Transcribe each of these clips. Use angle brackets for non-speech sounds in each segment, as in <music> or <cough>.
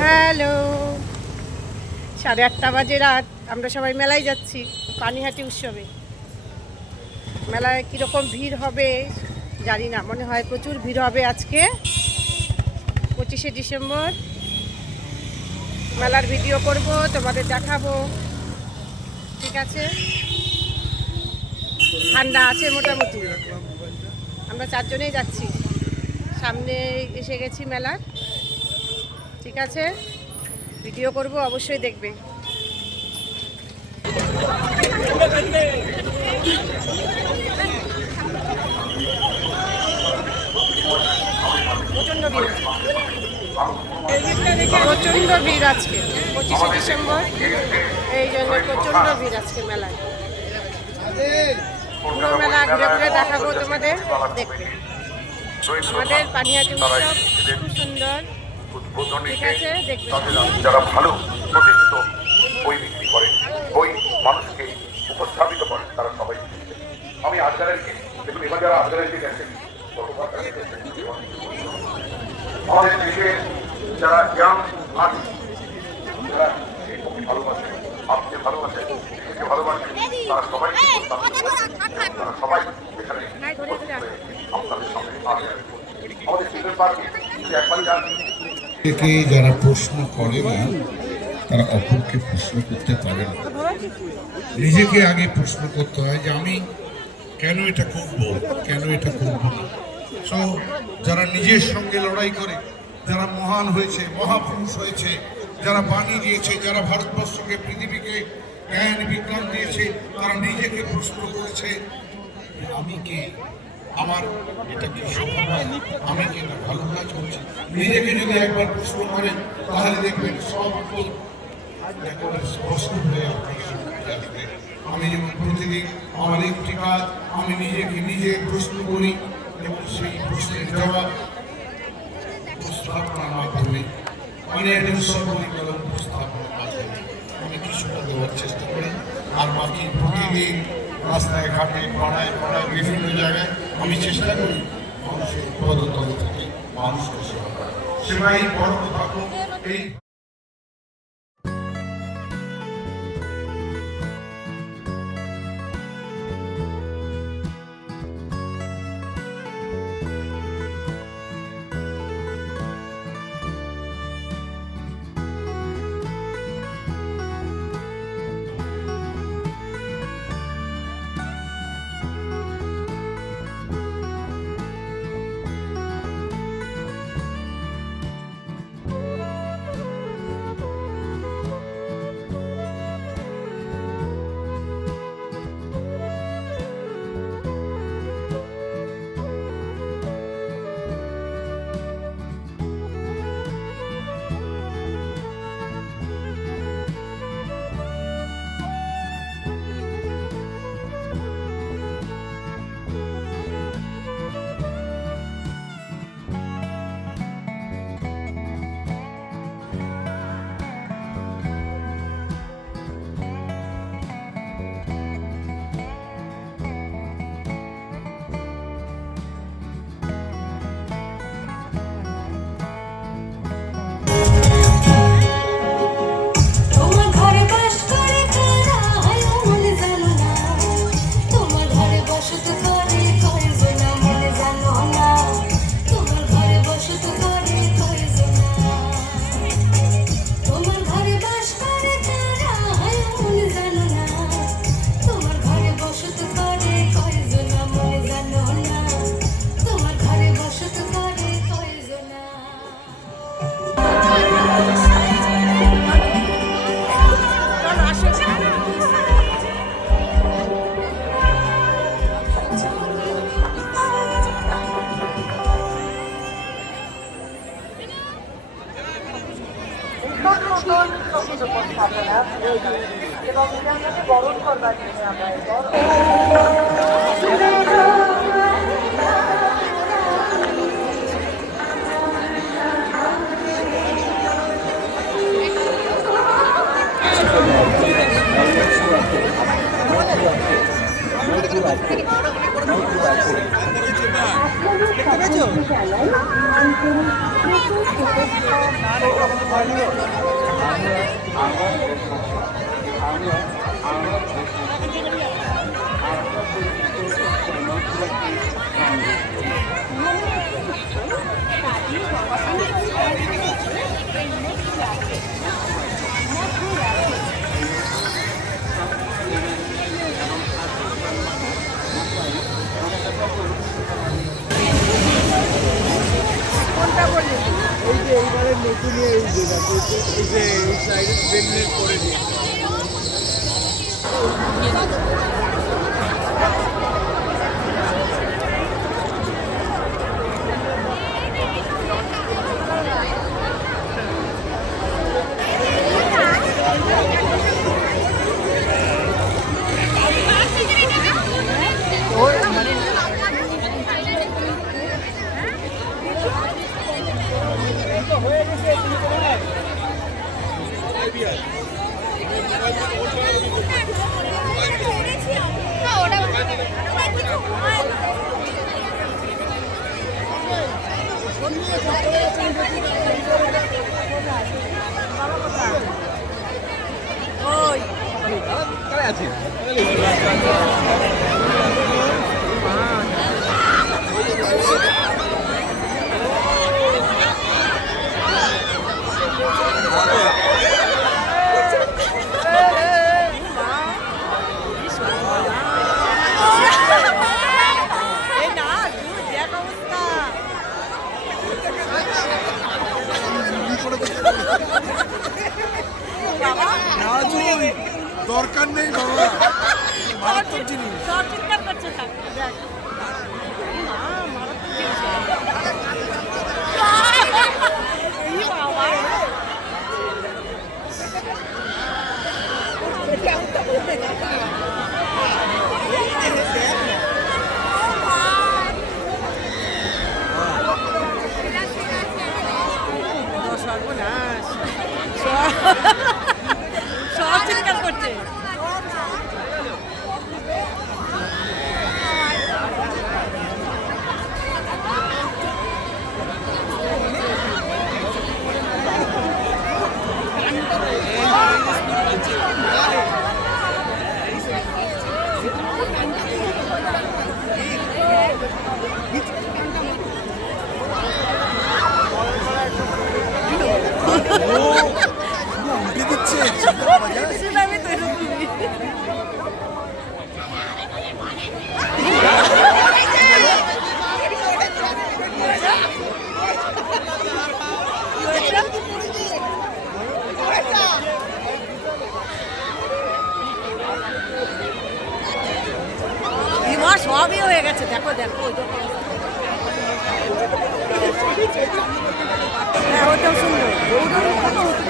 Hello. সাড়ে আটটা বাজে রাত, আমরা সবাই মেলায় যাচ্ছি, পানিহাটি উৎসবে। মেলায় কীরকম ভিড় হবে জানি না, মনে হয় প্রচুর ভিড় হবে আজকে, পঁচিশে ডিসেম্বর। মেলার ভিডিও করব, তোমাদের দেখাবো, ঠিক আছে? ঠান্ডা আছে মোটামুটি। আমরা চারজনেই যাচ্ছি, সামনে এসে গেছি মেলার। ঠিক আছে? ভিডিও করব, অবশ্যই দেখবে। প্রচণ্ড ভিড়। প্রচণ্ড ভিড় আজকে, পঁচিশে ডিসেম্বর। এই জন্য প্রচণ্ড ভিড় আজকে মেলায়। পুরো মেলা ঘুরে ঘুরে দেখাবো তোমাদের। দেখবে আমাদের উৎসব খুব সুন্দর। ঠিক আছে যারা ভালো প্রতিষ্ঠিত বই বিক্রি করে বই মানুষকে উপস্থাপিত করে তারা সবাই আমি আজকালকে দেখুন এবার যারা আজকালকে গেছেন আমাদের দেশে যারা ইয়াং আছে যারা এই বইকে ভালোবাসে আপনি ভালোবাসেন দেশকে ভালোবাসেন তারা সবাই তারা সবাই এখানে আপনাদের সামনে আমাদের চিলড্রেন পার্কে একবারই যান থেকে যারা প্রশ্ন করে না, তারা অপরকে প্রশ্ন করতে পারে না। নিজেকে আগে প্রশ্ন করতে হয় যে, আমি কেন এটা করব? কেন এটা করব না? সো যারা নিজের সঙ্গে লড়াই করে, যারা মহান হয়েছে, মহাপুরুষ হয়েছে, যারা বাণী দিয়েছে, যারা ভারতবর্ষকে, পৃথিবীকে জ্ঞান বিজ্ঞান দিয়েছে, তারা নিজেকে প্রশ্ন করেছে, আমি কে? আমার এটা কি? আমি কি ভালো কাজ করছি? নিজেকে যদি একবার প্রশ্ন করেন, তাহলে দেখবেন সব স্পষ্ট হয়ে আমি যেমন প্রতিদিন আমার একটি কাজ, আমি নিজেকে নিজে প্রশ্ন করি এবং সেই প্রশ্নের জবাব উপস্থাপনার মাধ্যমে মানে একজন সর্বদিকাল উপস্থাপনার মাধ্যমে আমি কিছুটা দেওয়ার চেষ্টা করি। আর বাকি প্রতিদিন রাস্তায়, ঘাটে, পাড়ায় পাড়ায়, বিভিন্ন জায়গায় আমি চেষ্টা করি মানুষের পদতল থেকে মানুষকে সেবা করা সেবাই বড় কথা এই কার্যক্রম থাকে না এবং এটা আমাকে গরম করবার জন্য আমরা দেখতে পেয়েছ আমরা বের করে দিয়েছে। ওই। আছে। মারাত্মক জিনিস। সর্বনাশ। <laughs> Whoa! সবই হয়ে গেছে দেখো দেখো হ্যাঁ ওটাও সুন্দর।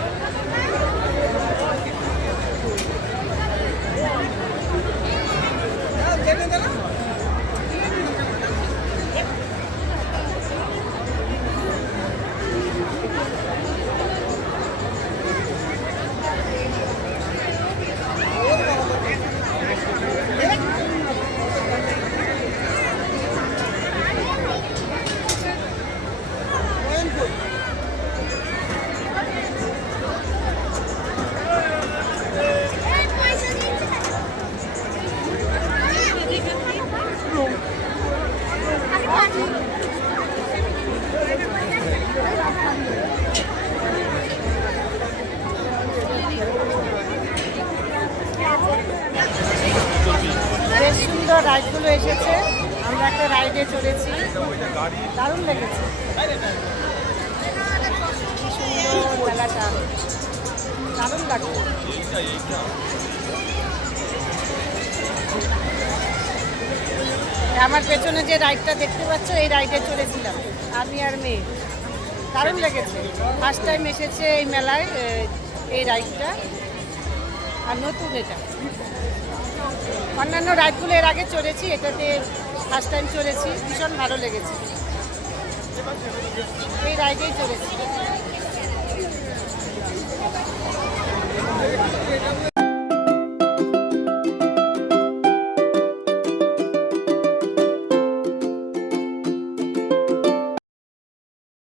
রাইডে চলেছি দারুণ লেগেছে। দারুণ লাগছে। আমার পেছনে যে রাইডটা দেখতে পাচ্ছ, এই রাইডে চলেছিলাম আমি আর মেয়ে। দারুণ লেগেছে। ফার্স্ট টাইম এসেছে এই মেলায় এই রাইডটা। আর নতুন এটা। অন্যান্য রাইডগুলো এর আগে চড়েছি, এটাতে ফার্স্ট টাইম চড়েছি, ভীষণ ভালো লেগেছে। এই রাইডেই চড়েছি।